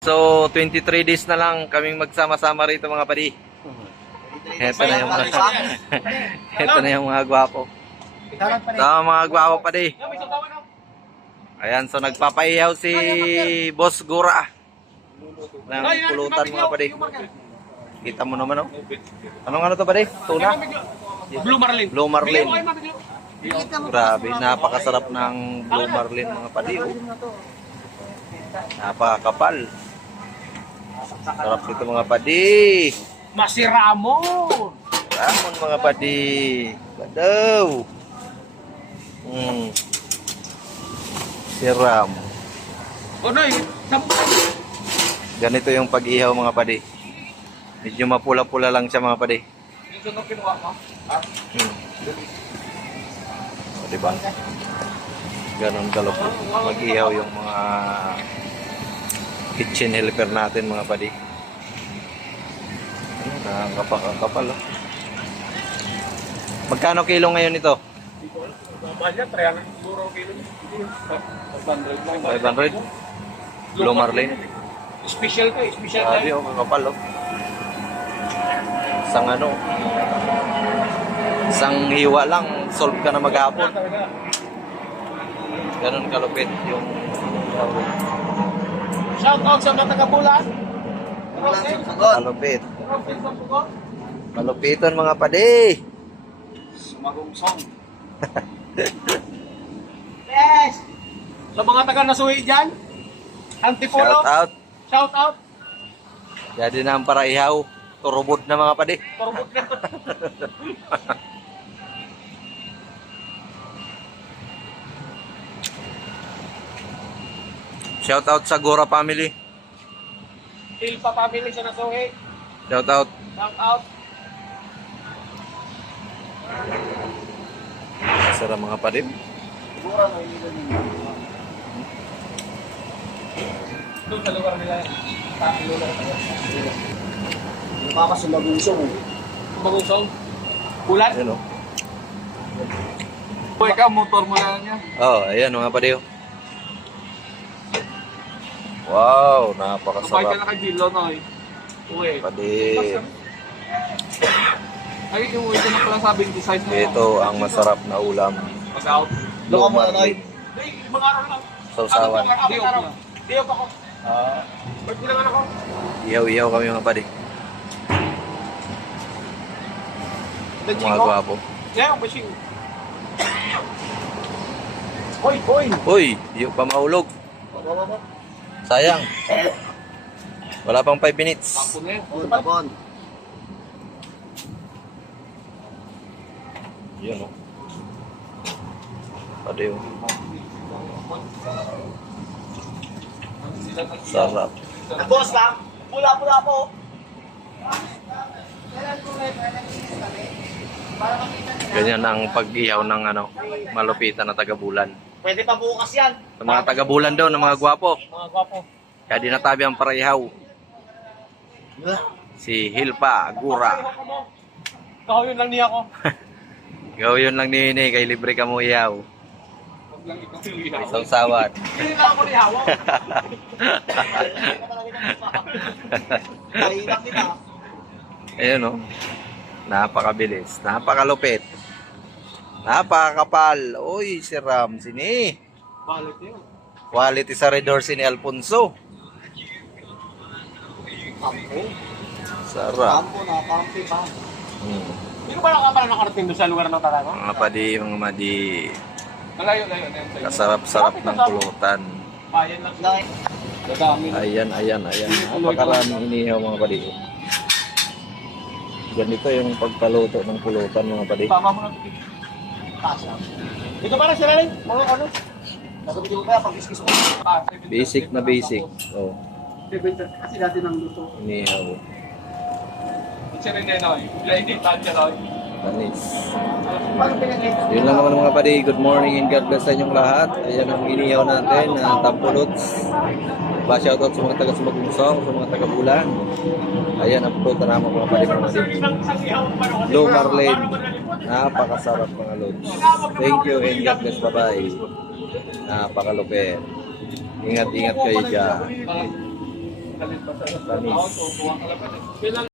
So, 23 days na lang kaming magsama-sama rito mga padi. Ito na yung mga ito na yung mga gwapo. So, mga gwapo padi. Ayan, so nagpapaihaw si Boss Gura ng pulutan mga padi. Kita mo naman, oh. Anong ano to padi? Tuna? Blue Marlin. Blue Marlin. Grabe, napakasarap ng Blue Marlin mga padi, oh. Napakakapal. Sarap ito mga padi. Masiramon. Ramon mga padi. Badaw. Siram. Onoy, Ganito yung pag-ihaw mga padi. Medyo mapula-pula lang siya mga padi. yung sunod kinuha mo? O, diba? Ganon kalupit. Mag-ihaw yung mga kitchen helper natin mga padi. Nakakapal, oh. Magkano kilo ngayon ito? Mahal yan, 300 siguro kilo. 500? Blue Marlin? Special to, special Grabe, na. oh, kakapal, oh. Isang ano, isang hiwa lang, solve ka na maghapon. Ganon kalupit yung Shout out sa mga taga-Bulan. kalupit. Kalupitan mga padi. Sumagungsong. Yes! Sa mga taga-Nasuhi dyan, Antipolo, Shout out. shout out. Jadi na ang para ihaw. Turubod na mga padi. Turbot na. Shout out sa Gora family. Ilpa family sa Nasuhi. Shout out. Shout out. Sarap mga padi. Doon sa lugar nila. Lolo ko tayo. Nakakasumagusong. Magusong. Bulan. Ayun, oh. O ikaw, motor mo lang niya. Oh, ayan mga padi, oh. Wow, Kapag ka napakasarap. na kay Bilo na eh. Uwi. Padi. Ay, yung uwi ko na pala sabing size mo. Ito ang masarap na ulam. Mag-out. Blue Marlin. Ay, mga araw lang. Sausawan. Diop ako. Pwede lang ako. Ihaw-ihaw kami mga padi. Mga gwapo. Yeah, yung machine. Hoy, hoy. Uy, di pa mahulog. Sayang. Wala pang 5 minutes. Tapon na yun. Tapon. Yun, oh. Padi, oh. Sarap. Boss lang. Pula-pula po. Ganyan ang pag-ihaw ng ano, malupitan na taga-bulan. Pwede pa bukas yan. Sa mga taga-bulan daw, ng mga gwapo. Mga gwapo. Kaya dinatabi ang para ihaw. Si Hilpa Gura. Kaho yun lang niya ako. Gawin lang ni Hini, kay libre ka mo ihaw. Huwag lang ikaw yung ihaw. Isang sawat. Hindi lang ako nihawa. Kahilang kita. Ayun, oh. Napakabilis. Napakalupit. Napakakapal. Uy, si Ram. Sini. Balit yun. Quality sa Redor si Alfonso. Kampo. Sarap. Kampo na. Kampi pa. Hindi ko ba pala nakarating doon sa lugar ng talaga? Mga padi, mga madi. Layo. Kasarap-sarap ng pulutan. Bayan lang. Lang. Dadami. Ayan. Napakaraming inihaw mga padi. Ganito yung pagpaluto ng pulutan mga padi. Tama mo na. Kasya. Ito para sila rin. Mga ano? Nagabili ko kaya pag-iskis ko. Basic na basic. Oh, Kasi dati nang luto. inihaw. Ito rin din ako. Hindi tansya ako. Tanis. Paano pinag-late? Yun lang naman mga padi. Good morning and God bless sa inyong lahat. Ayan ang inihaw natin na tampulots. Shoutout sa mga taga-Sumagungsong, sa mga taga-Bulan. Ayan ang pulutan naman mga padi. Blue Marlin. Napakasarap mga lods. Thank you and God bless. Bye-bye. Napakalupit. Ingat-ingat kayo dyan. Galit pa sa Tamis. Ako, tuwa ka lang. Bilang